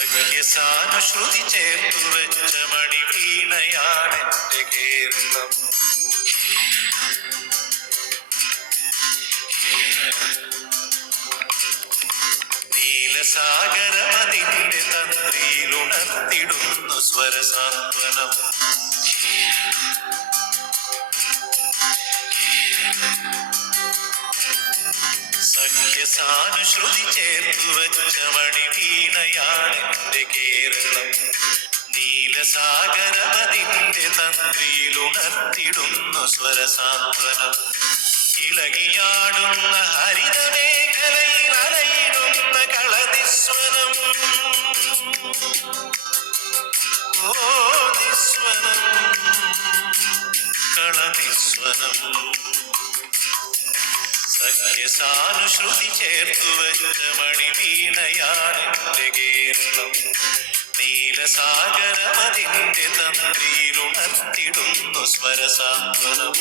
സഖ്യസാനുശ്രുതി ചേർത്തു വെച്ച മണിവീണയാണെന്റെ കേരളം. നീലസാഗരമതിന്റെ തന്ത്രിയിലുണർത്തിടുന്നു സ്വരസാന്ത്വനം. സഖ്യസാനുശ്രുതി ചേർത്തു വെച്ച മണിവീണയാണെന്റെ കേരളം. നീലസാഗരമതിന്റെ തന്ത്രിയിലുണർത്തിടുന്നു സ്വരസാന്ത്വനം. ഇളകിയാടുന്ന ഹരിതമേഖലയിൽ അലയിടുന്ന കളനിസ്വനം. ഓ നിസ്വനം, കളനിസ്വനം. സഖ്യസാനുശ്രുതി ചേർത്തു വെച്ച മണിവീണയാണെന്റെ കേരളം. നീലസാഗരമതിന്റെ തന്ത്രിയിലുണർത്തിടുന്നു സ്വരസാന്ത്വനം.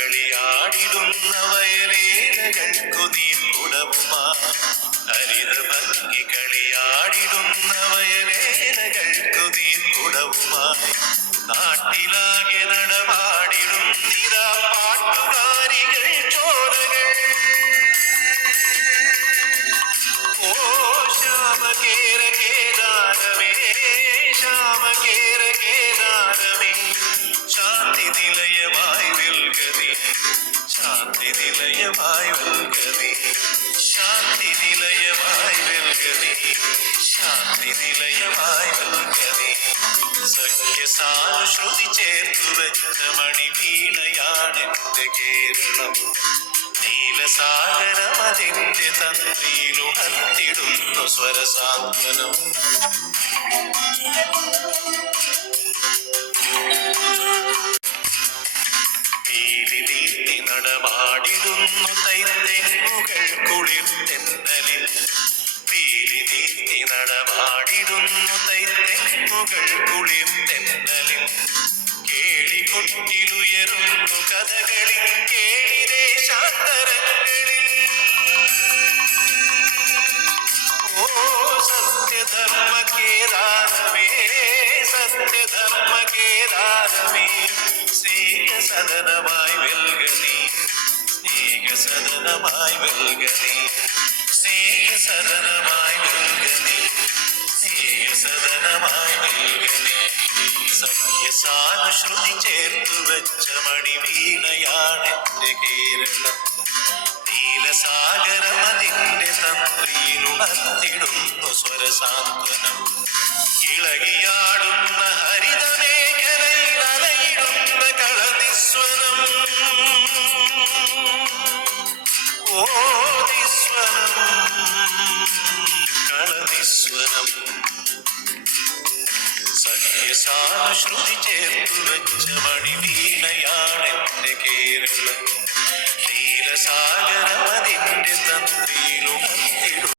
ഹരിതഭംഗികളിയാടിടുന്ന വയലേലകൾക്കു നീർക്കുടവുമാ. ഹരിതഭംഗികളിയാടിടുന്ന വയലേലകൾക്കു നീർക്കുടവുമായി നാട്ടിലാകെ നടമാടിടുന്നിതാ പാട്ടുകാരികൾ ചോരകൾ. ഓ ശ്യാമകേര കേദാരമേ, ശ്യാമകേര കേദാരമേ, ശാന്തി നിലയമായി വെൽകതി, ശാന്തി നിലയമായി വെൽകതി, ശാന്തി നിലയമായി വെൽകതി, ശാന്തി നിലയമായി വെൽകതി. സഖ്യസാനുശ്രുതി ചേർത്തു വെച്ച മണിവീണയാണെന്റെ കേരളം. നീലസാഗരമതിന്റെ തന്ത്രിയിലുണർത്തിടുന്നു സ്വരസാന്ത്വനം. പീലി നീട്ടി നടമാടിടുന്നു തൈത്തെങ്ങുകൾ കുളിർത്തെന്നലിൽ. പീലി നീട്ടി നടമാടിടുന്നു തൈത്തെങ്ങുകൾ കുളിർത്തെന്നലിൽ. കേളികൊട്ടിലുയരുന്നു കഥകളിൽ കേളിദേശാന്തരങ്ങളിൽ. ഓ സത്യധർമ്മ കേദാരമേ, സത്യധർമ്മ കേദാരമേ, സ്നേഹസദനമായി വെൽകനി, സ്നേഹസദനമായി വെൽകനി, സ്നേഹസദനമായി വെൽകനി, സ്നേഹസദനമായി വെൽകനി. സഖ്യസാനുശ്രുതി ചേർത്തു വെച്ച മണിവീണയാണെന്റെ കേരളം. നീലസാഗരമതിന്റെ തന്ത്രിയിലുണർത്തിടുന്നു സ്വരസാന്ത്വനം. ഇളകിയാടുന്ന ഹരിതമേഖലയിൽ അലയിടുന്ന കളനിസ്വനം. ഓ നിസ്വനം, കളനിസ്വനം. സഖ്യസാനുശ്രുതി ചേർത്തു വെച്ച മണിവീണയാണെന്റെ കേരളം. നീലസാഗരമതിന്റെ തന്ത്രിയിലുണർത്തിടുന്നു